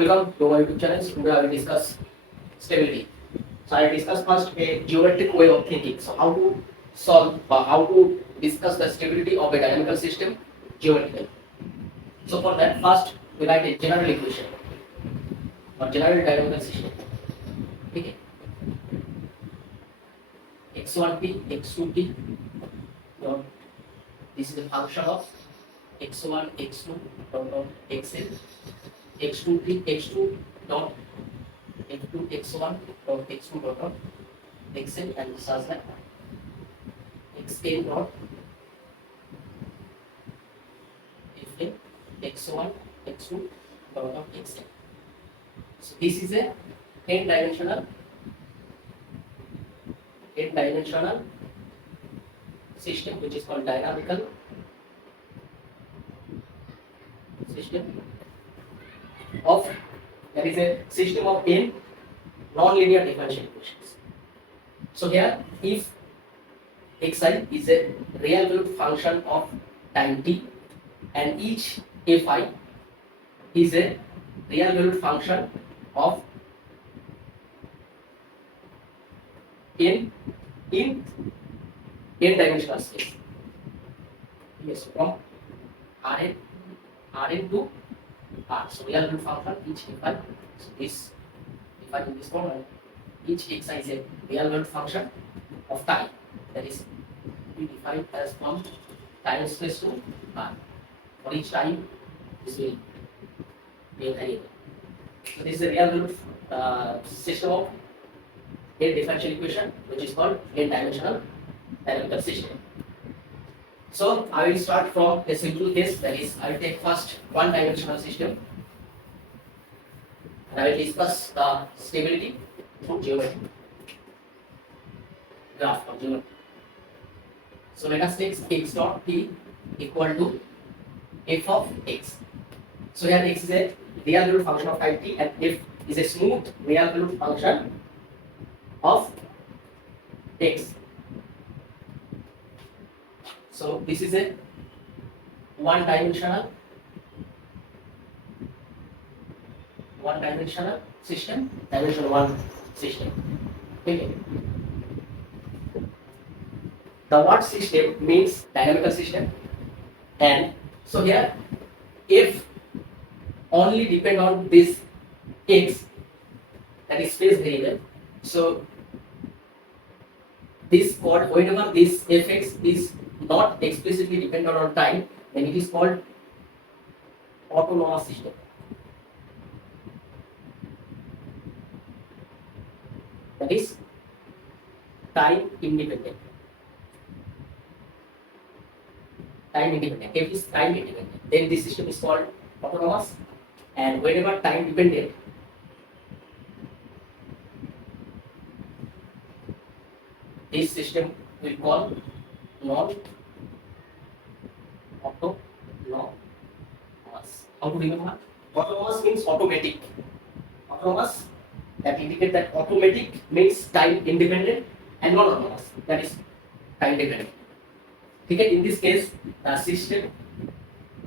Welcome to my YouTube channel. Today I will discuss stability. So I will discuss first a geometric way of thinking. So how to solve or how to discuss the stability of a dynamical system geometrically. So for that, first we write a general equation or general dynamical system. Okay. x1t, x2t. Dot. This is a function of x1, x2 dot xn, x2t, x2 dot x2 x1 dot x2 dot xn and such that xn dot fn x1 x2 dot xn. So this is a n-dimensional system which is called dynamical system of, that is a system of n non-linear differential equations. So here, if xi is a real valued function of time t and each fi is a real valued function of n in n-dimensional space. Yes, from Rn to R. So real valued function each fi. So this fi in this form, each xi is a real valued function of time. That is, we define as from time space to R. For each time, this will be a variable. So this is a real valued system of a differential equation which is called n-dimensional dynamical system. So I will start from a simple case, that is, I will take first one-dimensional system and I will discuss the stability through geometry, graph of geometry. So let us take x dot t equal to f of x. So here x is a real valued function of time t and f is a smooth real valued function of x. So this is a one-dimensional system, dimension 1 system. Okay. The word system means dynamical system, and so here if only depend on this x, that is space variable. So this called, whenever this fx is not explicitly dependent on time, then it is called autonomous system. That is time independent. If it is time independent, then this system is called autonomous, and whenever time dependent, this system will call non-autonomous. How to remember? Autonomous means automatic. Autonomous, that indicate that automatic means time independent, and non-autonomous, that is time dependent. Okay, in this case, the system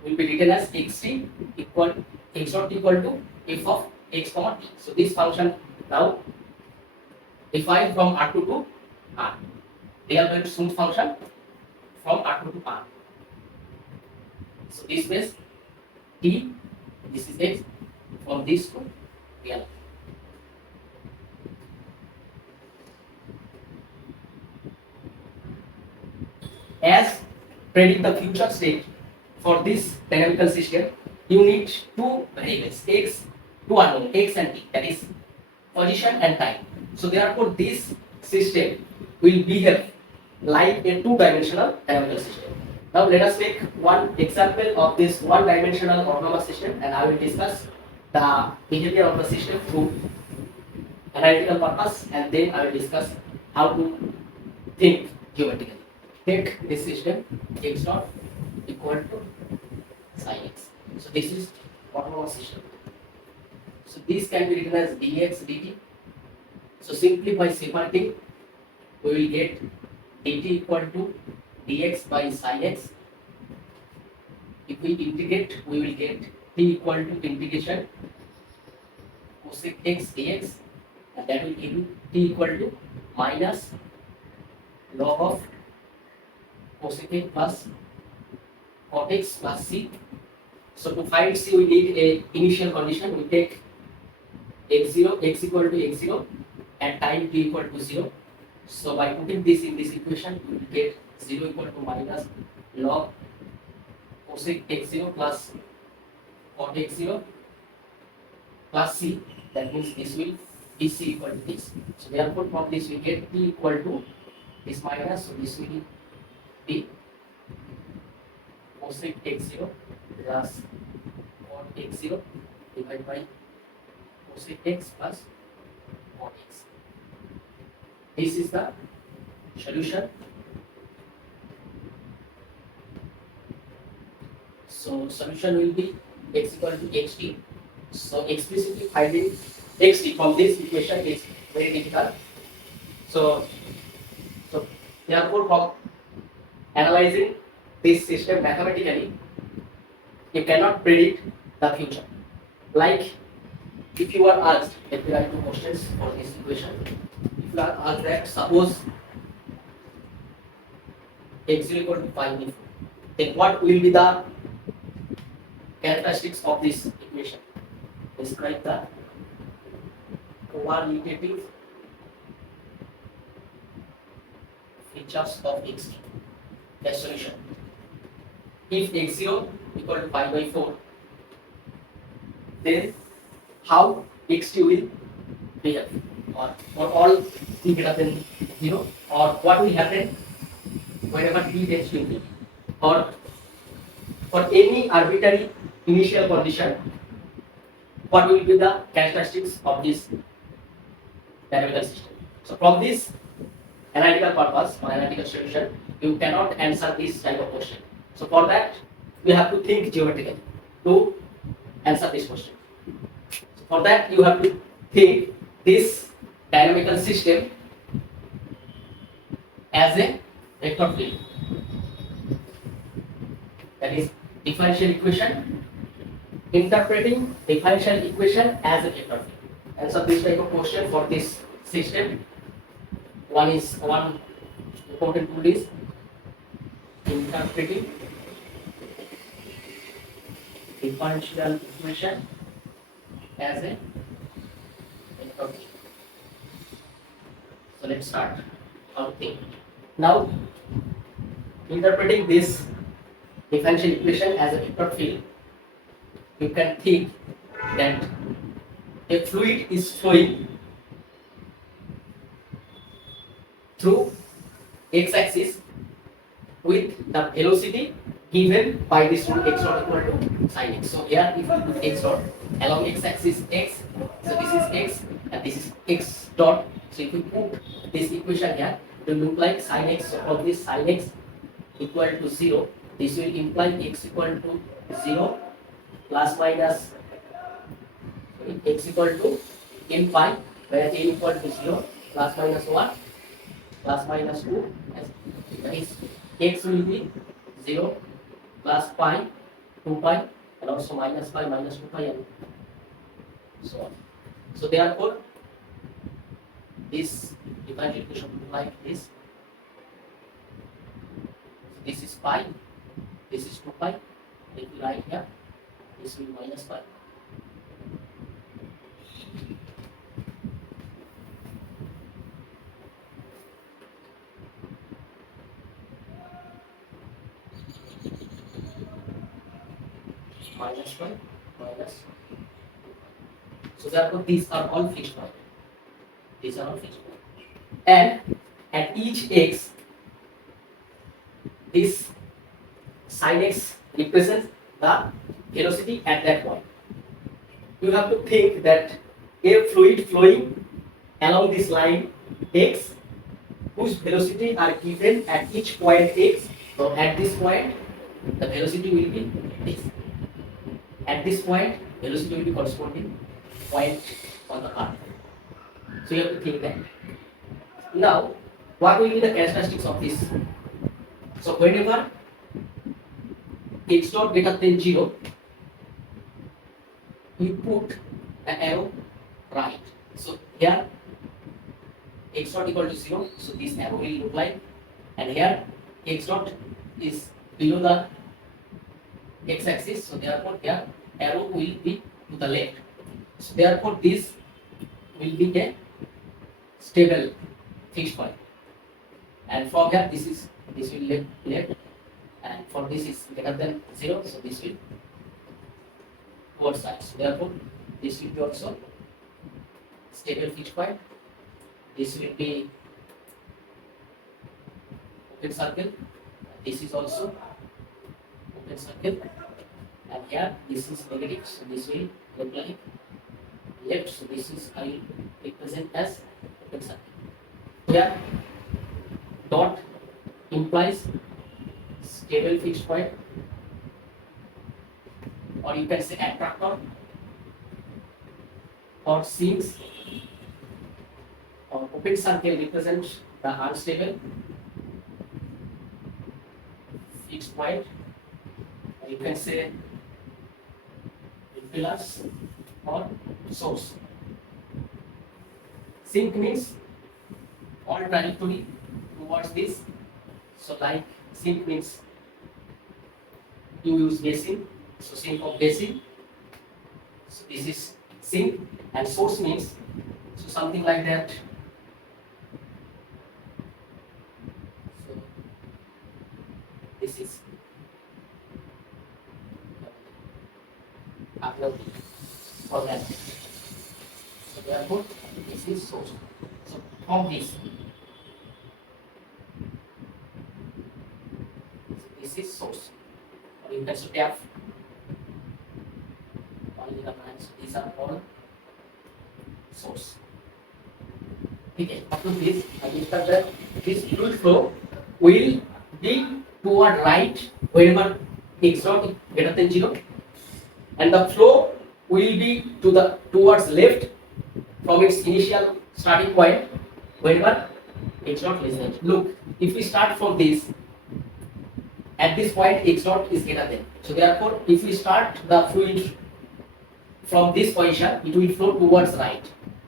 will be written as xt equal x dot equal to f of x comma t. So this function now defined from R2 to R, real valued smooth function from R2 to R. So this means t, this is x, from this to real. As predict the future state for this dynamical system, you need two variables, x, two unknown, x and t, that is position and time. So therefore this system will behave like a two-dimensional dynamical system. Now let us take one example of this one-dimensional autonomous system, and I will discuss the behavior of the system through analytical purpose, and then I will discuss how to think geometrically. Take this system x dot equal to sin x. So this is autonomous system. So this can be written as dx dt. So simply by separating, we will get dt equal to dx by sin x. If we integrate, we will get t equal to integration cosec x dx, and that will give you t equal to minus log of cosec x plus cot x plus c. So to find c, we need a initial condition. We take x0, x equal to x0, and time t equal to 0. So by putting this in this equation, we will get 0 equal to minus log cosec x0 plus cot x0 plus c. That means this will be c equal to this. So therefore from this we get t equal to this minus, so this will be cosec x0 plus cot x0 divided by cosec x plus cot x. This is the solution. So solution will be x equal to xt. So explicitly finding xt from this equation is very difficult. So therefore from analyzing this system mathematically, you cannot predict the future. Like if you are asked, let me write two questions for this equation. If you are asked that suppose x0 equal to 5 before, then what will be the characteristics of this equation? Describe the qualitative features of xt. The solution. If x0 equal to 5 by 4, then how xt will behave, or for all t greater than 0, or what will happen whenever t tends to infinity, or for any arbitrary initial condition, what will be the characteristics of this dynamical system. So from this analytical purpose or analytical solution, you cannot answer this type of question. So for that, you have to think geometrically to answer this question. So for that, you have to think this dynamical system as a vector field. That is differential equation, interpreting differential equation as a vector field. Answer this type of question for this system. One important tool is interpreting differential equation as a vector field. So let's start our thing. Now, interpreting this differential equation as a vector field, you can think that a fluid is flowing through x-axis with the velocity given by this rule x dot equal to sin x. So here if you put x dot along x-axis x, so this is x and this is x dot. So if you put this equation here, it will look like sin x. So of this sin x equal to 0, this will imply x equal to 0 plus minus x equal to n pi, where n equal to 0 plus minus 1 plus minus 2, that is x will be 0 plus pi 2 pi and also minus pi minus 2 pi and so on. So therefore this differential equation will be like this. This is pi, this is 2 pi. If we write here, this will be minus pi. Minus 1 minus. So therefore these are all fixed point. These are all fixed point. And at each x, this sin x represents the velocity at that point. You have to think that a fluid flowing along this line x, whose velocity are given at each point x. So at this point, the velocity will be this. At this point, velocity will be corresponding point on the path. So you have to think that. Now, what will be the characteristics of this? So whenever x dot greater than 0, we put an arrow right. So here x dot equal to 0, so this arrow will look like, and here x dot is below the x axis, so therefore here arrow will be to the left. So therefore this will be a stable fixed point, and from here this will left, and for this is greater than 0, so this will towards right. So therefore this will be also stable fixed point. This will be open circle. This is also open circle, and here this is negative, so this will look like left. So this is I will represent as open circle. Here dot implies stable fixed point, or you can say attractor, or since or open circle represents the unstable fixed point, or you can say impellers or source. Sink means all trajectory towards this. So like sink means you use basin, so sink of basin. So this is sink, and source means so something like that. So this is upload for that. So therefore this is source. So from this, this is source, or you can say tap. Only the branch. These are all source. Okay. After this, I will start that this fluid flow will be toward right wherever x dot is greater than 0, and the flow will be towards left from its initial starting point whenever x dot less than 0. Look, if we start from this, at this point x dot is greater than. So therefore, if we start the fluid from this position, it will flow towards right,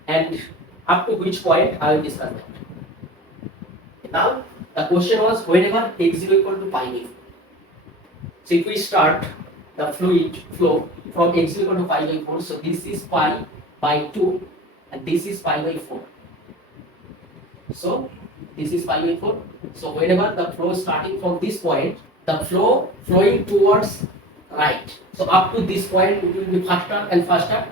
and up to which point I will discuss that. Now the question was whenever x0 equal to pi by 4. So if we start the fluid flow from x0 equal to pi by 4, so this is pi by 2 and this is pi by 4. So this is pi by 4. So whenever the flow starting from this point, the flow flowing towards right. So up to this point it will be faster and faster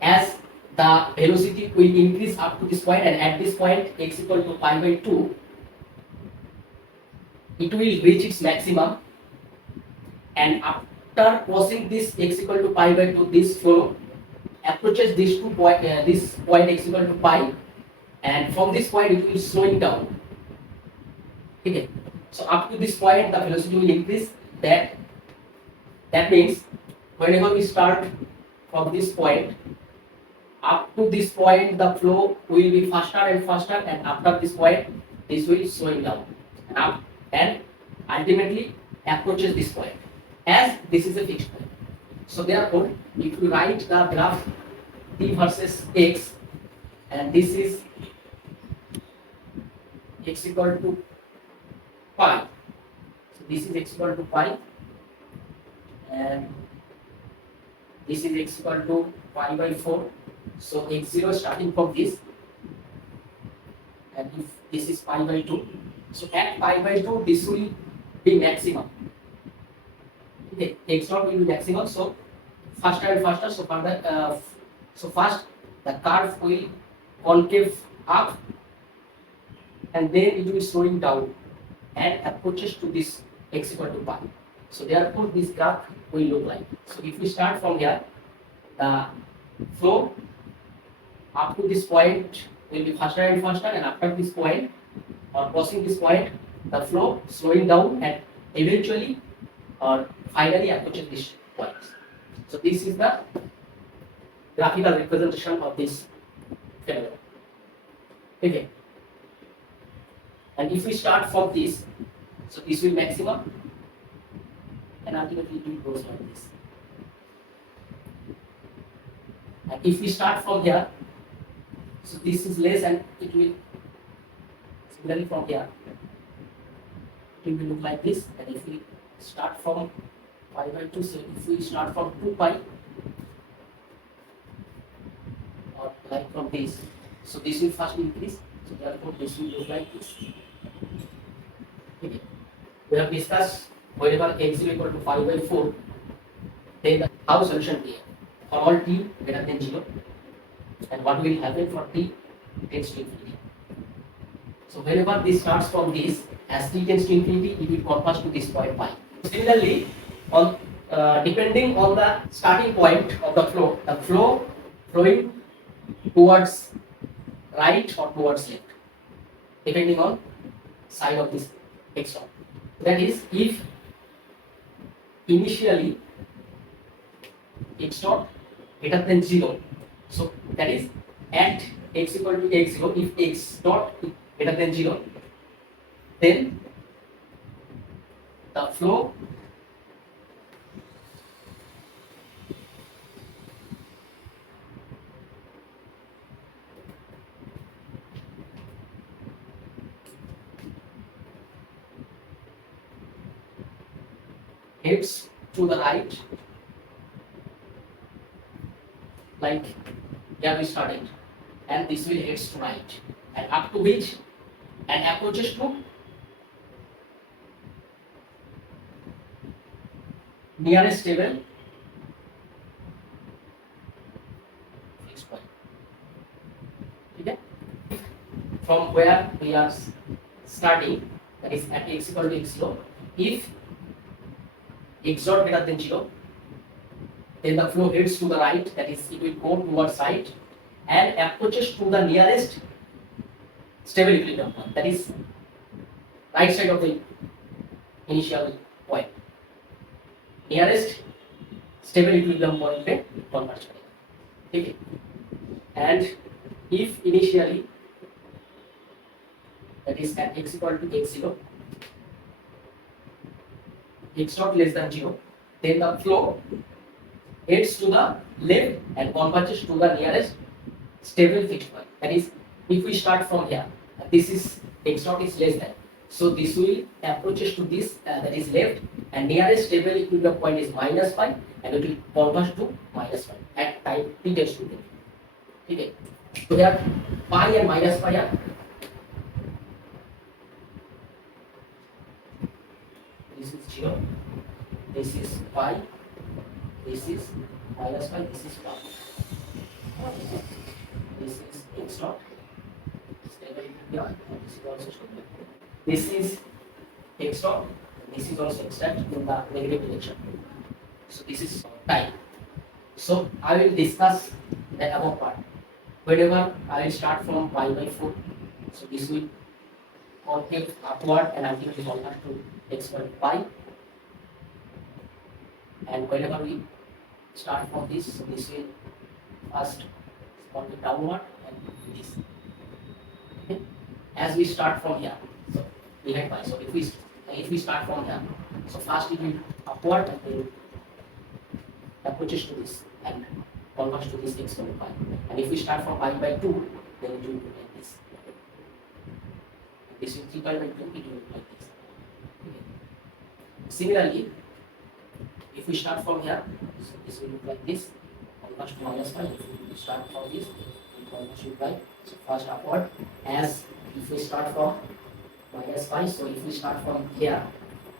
as the velocity will increase up to this point, and at this point x equal to pi by 2, it will reach its maximum, and after crossing this x equal to pi by 2, this flow approaches this point x equal to pi, and from this point it will slowing down. Okay. So up to this point the velocity will increase. That means whenever we start from this point, up to this point the flow will be faster and faster, and after this point this will slowing down and ultimately approaches this point, as this is a fixed point. So therefore, if we write the graph t versus x, and this is x equal to pi, so this is x equal to pi, and this is x equal to pi by 4. So x0 starting from this, and if this is pi by 2, so at pi by 2 this will be maximum. Okay, x0 will be maximum. So faster and faster. So further, so first the curve will concave up, and then it will slowing down and approaches to this x equal to pi. So therefore this graph will look like. So if we start from here, the flow up to this point will be faster and faster, and after this point or crossing this point, the flow slowing down and eventually or finally approaches this point. So this is the graphical representation of this phenomenon. Okay. And if we start from this, so this will maximum, and ultimately it will goes like this. And if we start from here, So this is less and it will similarly from here it will look like this. And if we start from pi by 2, so if we start from 2 pi or like from this, so this will first increase, so therefore this will look like this. Okay. We have discussed whenever x is equal to pi by 4, then how solution be for all t greater than 0, and what will happen for t tends to infinity. So whenever this starts from this, as t tends to infinity, it will converge to this point pi. Similarly, on depending on the starting point of the flow flowing towards right or towards left, depending on side of this x dot. That is, if initially x dot greater than 0, so that is at x equal to x0, if x dot greater than 0, then the flow heads to the right, like here we started, and this will heads to right, and up to which and approaches to nearest stable fixed point. Okay? From where we are starting, that is at x equal to x0, if x dot greater than 0, then the flow heads to the right, that is it will go towards right and approaches to the nearest stable equilibrium point, that is right side of the initial point, nearest stable equilibrium point पे converge करेगा, ठीक है? And if initially, that is at x equal to x0, x dot less than 0, then the flow heads to the left and converges to the nearest stable fixed point. That is, if we start from here, this is x dot is less than, so this will approaches to this, that is left, and nearest stable equilibrium point is minus pi, and it will converge to minus pi at time t tends to 0. Okay, so here pi and minus pi are this is 0, this is pi, this is minus pi, this is pi. This is x dot stable equilibrium, this is also stable. This is x dot, this is also exact in the negative direction. So this is time. So I will discuss the above part. Whenever I will start from pi by 4, so this will concave upward and ultimately converge to x by pi. And whenever we start from this, so this will first concave downward and this. Okay. As we start from here, so behind pi. So if we start from here, so first it will upward and then approaches to this and converge to this x by pi. And if we start from pi by 2, then it will look like this. And this will 3 pi by 2, it will look like this. Okay. Similarly, if we start from here, so this will look like this, converge to minus pi. If we start from this, it will converge to pi. So first upward, as if we start from minus pi, so if we start from here,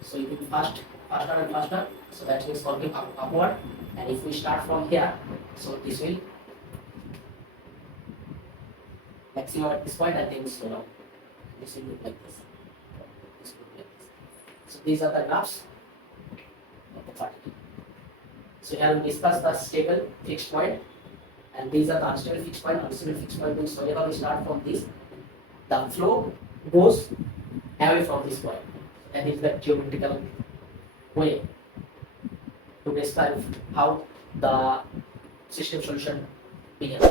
so it will faster and faster, so that means concave upward. And if we start from here, so this will maximum at this point and then slow down. This will look like this. This will look like this. So these are the graphs of the particle. So here we discuss the stable fixed point, and these are the unstable fixed point. Unstable fixed point means whenever we start from this, the flow goes away from this point. That is the geometrical way to describe how the system solution begins.